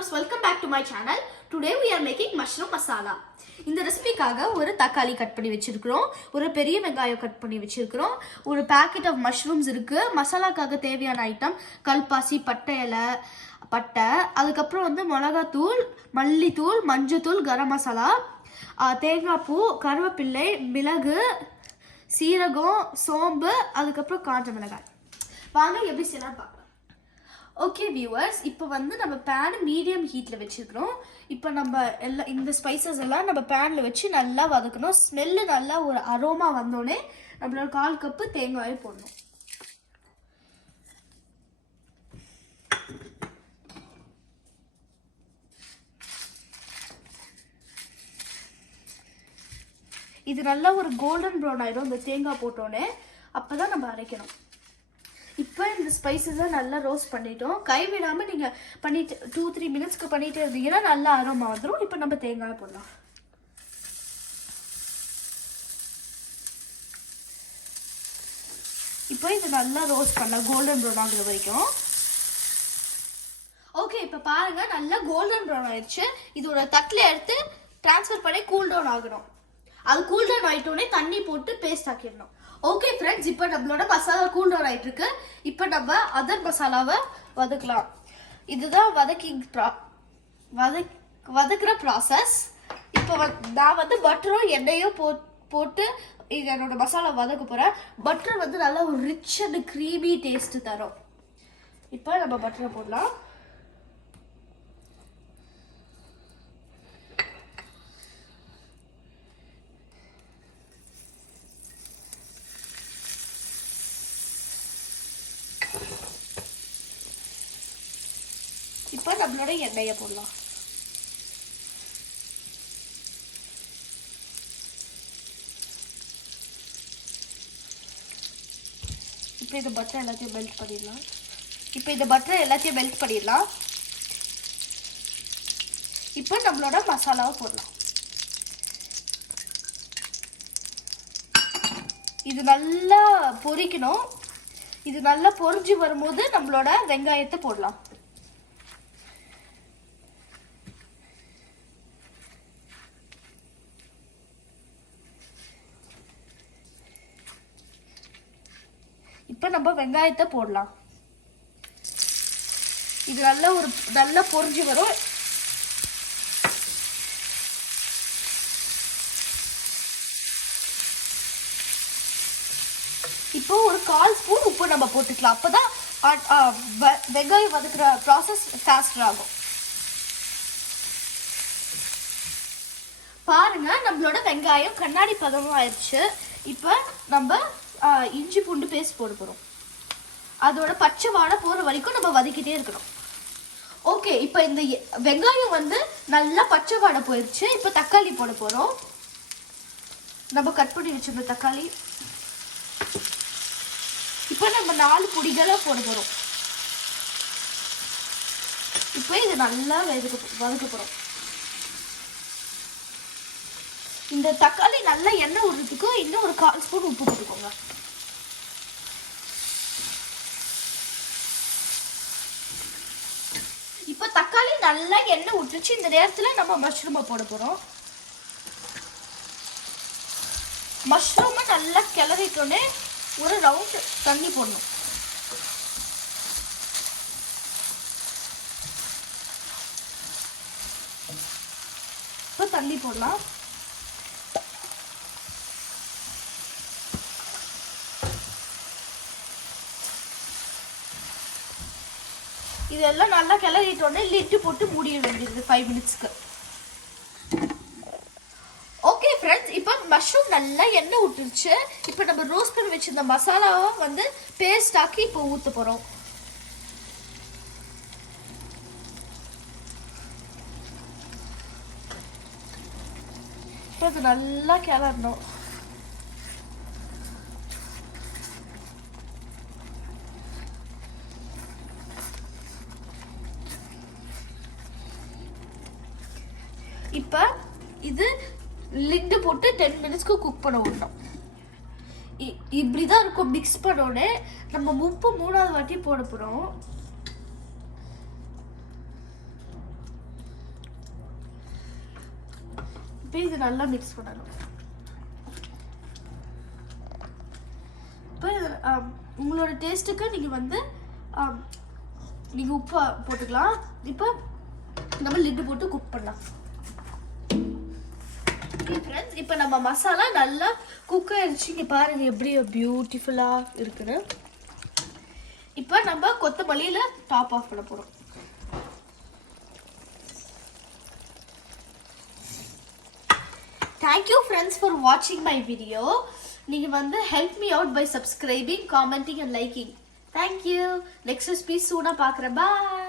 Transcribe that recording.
viewers, welcome back to my channel. Today we are making mushroom masala. இந்த ரெசிபிக்காக ஒரு தக்காளி cut பண்ணி வச்சிருக்கிறோம், ஒரு பெரிய வெங்காயம் கட் பண்ணி வச்சிருக்கிறோம், ஒரு பாக்கெட் ஆஃப் மஷ்ரூம்ஸ் இருக்கு. மசாலாக்காக தேவையான ஐட்டம் கல்பாசி, பட்டை இலை, பட்டை, அதுக்கப்புறம் வந்து மிளகாத்தூள், மல்லித்தூள், மஞ்சத்தூள், கரம் மசாலா, தேங்காய் பூ, கருவேப்பிள்ளை, மிளகு, சீரகம், சோம்பு, அதுக்கப்புறம் காஞ்ச மிளகாய். வாங்க எப்படி செய்யலாம் பார்க்கலாம். ஓகே வியூவர்ஸ், இப்போ வந்து நம்ம பேன் மீடியம் ஹீட்டில் வச்சுருக்கிறோம். இப்போ நம்ம எல்லாம் இந்த ஸ்பைசஸ் எல்லாம் நம்ம பேனில் வச்சு நல்லா வதக்கணும். ஸ்மெல்லு நல்லா ஒரு அரோமா வந்தோடனே நம்மளோட 1/4 கப்பு தேங்காயை போடணும். இது நல்லா ஒரு கோல்டன் ப்ரௌன் ஆகிடும் இந்த தேங்காய் போட்டோன்னே. அப்போ தான் நம்ம அரைக்கணும். இப்போ இந்த ஸ்பைசஸை நல்லா ரோஸ்ட் பண்ணிட்டோம். கைவிடாமல் நீங்கள் பண்ணிட்டு 2-3 மினிட்ஸ்க்கு பண்ணிகிட்டே இருந்தீங்கன்னா நல்லா அரோமா வந்துடும். இப்போ நம்ம தேங்காய் போடலாம். இப்போ இது நல்லா ரோஸ்ட் பண்ணலாம் கோல்டன் ப்ரௌன் ஆகுற வரைக்கும். ஓகே, இப்போ பாருங்கள் நல்லா கோல்டன் ப்ரௌன் ஆயிடுச்சு. இது ஒரு தட்டில் எடுத்து ட்ரான்ஸ்ஃபர் பண்ணி கூல் டவுன் ஆகணும். அது கூல் டவுன் ஆகிட்டோடனே தண்ணி போட்டு பேஸ்ட் ஆக்கிடணும். ஓகே ஃப்ரெண்ட்ஸ், இப்போ நம்மளோட மசாலா கூல் டவுன் ஆகிட்டு இருக்கு. இப்போ நம்ம அதர் மசாலாவை வதக்கலாம். இதுதான் வதக்குற ப்ராசஸ். இப்போ நான் வந்து பட்டரும் எண்ணெயும் போட்டு என்னோட மசாலா வதக்க போகிறேன். பட்டர் வந்து நல்லா ஒரு ரிச் அண்ட் க்ரீமி டேஸ்ட்டு தரும். இப்போ நம்ம பட்டரை போடலாம். இப்போ நம்மளோட எண்ணெயை போடலாம். இப்போ இந்த பட்டர் எல்லாத்தையும் மெல்ட் பண்ணிடலாம். இப்போ நம்மளோட மசாலாவை போடலாம். இது நல்லா பொரிக்கணும். இது நல்லா பொரிஞ்சு வரும்போது நம்மளோட வெங்காயத்தை போடலாம். இப்போ நம்ம வெங்காயத்தை போடலாம். இது நல்லா பொரிஞ்சு வரும். இப்போ ஒரு 1/4 ஸ்பூன் உப்பு நம்ம போட்டுக்கலாம். அப்போதான் வெங்காயம் வதக்குற ப்ராசஸ் ஃபாஸ்டர் ஆகும். பாருங்க, நம்மளோட வெங்காயம் கண்ணாடி பதமும் ஆயிடுச்சு. இப்போ நம்ம இஞ்சி பூண்டு பேஸ்ட் போட போகிறோம். அதோட பச்சை வாடை போகிற வரைக்கும் நம்ம வதக்கிட்டே இருக்கணும். ஓகே, இப்போ இந்த வெங்காயம் வந்து நல்லா பச்சை வாடை போயிடுச்சு. இப்போ தக்காளி போட போகிறோம். நம்ம கட் பண்ணி வச்சிருந்த தக்காளி இப்போ நம்ம 4 பொடிகளை போட போகிறோம். இப்போ இது நல்லா வதக்க போகிறோம். இந்த தக்காளி நல்லா எண்ணெய் விடுறதுக்கு இன்னும் ஒரு 1/4 ஸ்பூன் உப்பு போட்டுக்கோங்க. இப்போ தக்காளி நல்லா எண்ணெய் விட்டுருச்சு. இந்த நேரத்தில் நம்ம மஷ்ரூமை போட போகிறோம். மஷ்ரூமை நல்லா கிளறிட்டோன்னே ஒரு ரவுண்ட் தண்ணி போடணும். இப்போ தண்ணி போடலாம். இதெல்லாம் நல்லா கிளறிட்டோன்னே லிட்டு போட்டு மூடிட வேண்டியது 5 மினிட்ஸ்க்கு. ஓகே ஃப்ரெண்ட்ஸ், இப்போ மஷ்ரூம் நல்லா எண்ணெய் விட்டுருச்சு. இப்போ நம்ம ரோஸ்ட் பண்ணி வச்சிருந்த மசாலாவை வந்து பேஸ்ட் ஆக்கி இப்போ ஊற்ற போகிறோம். இப்போ அது நல்லா கிளறணும். இப்போ இது லிட்டு போட்டு 10 மினிட்ஸ்க்கு குக் பண்ண விடணும். இப்படி தான் இருக்கும். மிக்ஸ் பண்ணோடனே நம்ம உப்பு 3வது வாட்டி போட போகிறோம். இது நல்லா மிக்ஸ் பண்ணணும். இப்போ உங்களோட டேஸ்ட்டுக்கு நீங்கள் வந்து நீங்கள் உப்பு போட்டுக்கலாம். இப்போ நம்ம லிட்டு போட்டு குக் பண்ணலாம். ஃப்ரெண்ட்ஸ், இப்போ நம்ம மசாலா நல்லா குக் ஆயிடுச்சு. இங்கே பாருங்க எப்படி பியூட்டிஃபுல்லாக இருக்குன்னு. இப்போ நம்ம கொத்தமல்லியில் டாப் ஆஃப் பண்ண போகிறோம். Thank you friends for watching my video. நீங்கள் வந்து help me out by subscribing, commenting and liking. Thank you. Next recipe soon பார்க்குறேன். Bye.